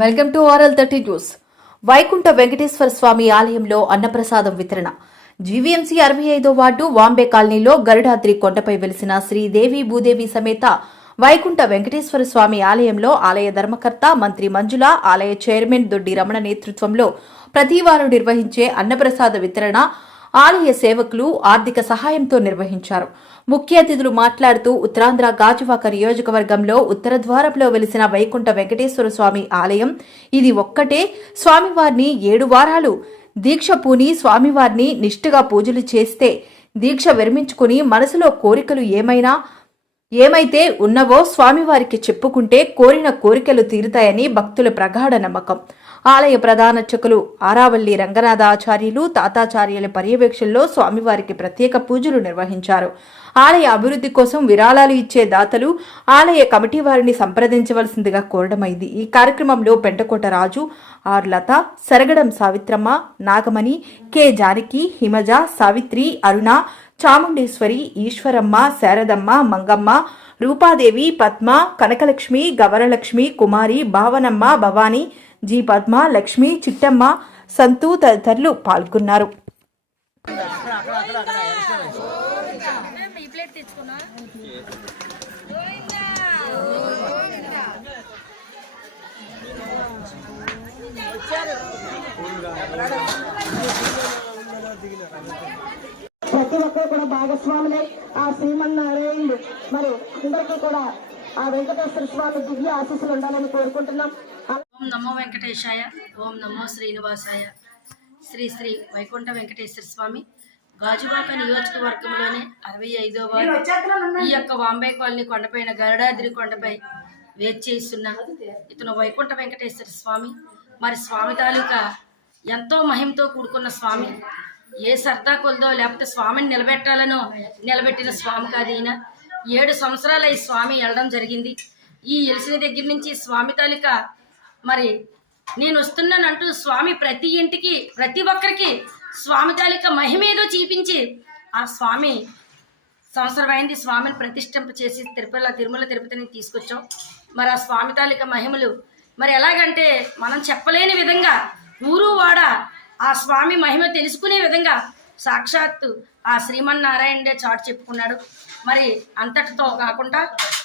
Welcome to RL thirty news. Vaikuntha Venkateswara Swamy ఆలయంలో అన్నప్రసాదం వితరణ. జీవీఎంసీ అరవై ఐదో వార్డు వాంబే కాలనీలో గరుడాద్రి కొండపై వెలిసిన శ్రీదేవి భూదేవి సమేత వైకుంఠ వెంకటేశ్వర స్వామి ఆలయంలో ఆలయ ధర్మకర్త మంత్రి మంజుల ఆలయ చైర్మన్ దొడ్డి రమణ నేతృత్వంలో ప్రతివారం నిర్వహించే అన్నప్రసాద వితరణ ఆలయ సేవకులు ఆర్థిక సహాయంతో నిర్వహించారు. ముఖ్య అతిథులు మాట్లాడుతూ ఉత్తరాంధ్ర గాజువాక నియోజకవర్గంలో ఉత్తర ద్వారంలో వెలిసిన వైకుంఠ వెంకటేశ్వర స్వామి ఆలయం ఇది ఒక్కటే. స్వామివారిని ఏడు వారాలు దీక్ష పూని స్వామివారిని నిష్ఠగా పూజలు చేస్తే దీక్ష విరమించుకుని మనసులో కోరికలు ఏమైనా ఏమైతే ఉన్నవో స్వామివారికి చెప్పుకుంటే కోరిన కోరికలు తీరుతాయని భక్తుల ప్రగాఢ నమ్మకం. ఆలయ ప్రధానర్చకులు ఆరావల్లి రంగనాథాచార్యులు తాతాచార్యుల పర్యవేక్షణలో స్వామివారికి ప్రత్యేక పూజలు నిర్వహించారు. ఆలయ అభివృద్ధి కోసం విరాళాలు ఇచ్చే దాతలు ఆలయ కమిటీ వారిని సంప్రదించవలసిందిగా కోరడమైంది. ఈ కార్యక్రమంలో Pentakota Raju R Latha Saragadam Savitramma Nagamani K Janaki Himaja Savitri Aruna Chamundeswari Eswaramma Saradamma Mangamma Roopadevi Padma Kanakalakshmi Gavaralakshmi Kumari Bhavanamma Bhavani G Padma Lakshmi Chittamma Santhu తదితరులు పాల్గొన్నారు. ప్రతి ఒక్కరు కూడా భాగస్వాములై ఆ శ్రీమన్నారాయణుడు మరి అందరికీ కూడా ఆ వెంకటేశ్వర స్వామి దివ్య ఆశీస్సులు ఉండాలని కోరుకుంటున్నాం. ఓం నమో వెంకటేశాయ ఓం నమో శ్రీనివాసాయ. శ్రీ శ్రీ వైకుంఠ వెంకటేశ్వర స్వామి గాజువాక నియోజకవర్గంలోనే అరవై ఐదో వారు ఈ యొక్క వాంబే కాలనీ కొండపైన గరుడాద్రి కొండపై వేచేస్తున్న ఇతను వైకుంఠ వెంకటేశ్వర స్వామి. మరి స్వామి తాలూకా ఎంతో మహిమతో కూడుకున్న స్వామి. ఏ సర్దా కొలదో లేకపోతే స్వామిని నిలబెట్టాలనో నిలబెట్టిన స్వామి కాదు ఈయన. ఏడు సంవత్సరాలు ఈ స్వామి వెళ్ళడం జరిగింది. ఈ ఎలిసిన దగ్గర నుంచి స్వామి తాలిక మరి నేను వస్తున్నానంటూ స్వామి ప్రతి ఇంటికి ప్రతి ఒక్కరికి స్వామి తాలిక మహిమేదో చూపించి ఆ స్వామి సంవత్సరం అయింది స్వామిని ప్రతిష్ఠింప చేసి తిరుపతి తిరుమల తిరుపతిని తీసుకొచ్చాం. మరి ఆ స్వామి తాలిక మహిమలు మరి ఎలాగంటే మనం చెప్పలేని విధంగా ఊరు వాడ ఆ స్వామి మహిమ తెలుసుకునే విధంగా సాక్షాత్తు ఆ శ్రీమన్నారాయణుడే చాటు చెప్పుకున్నాడు. మరి అంతటితో కాకుండా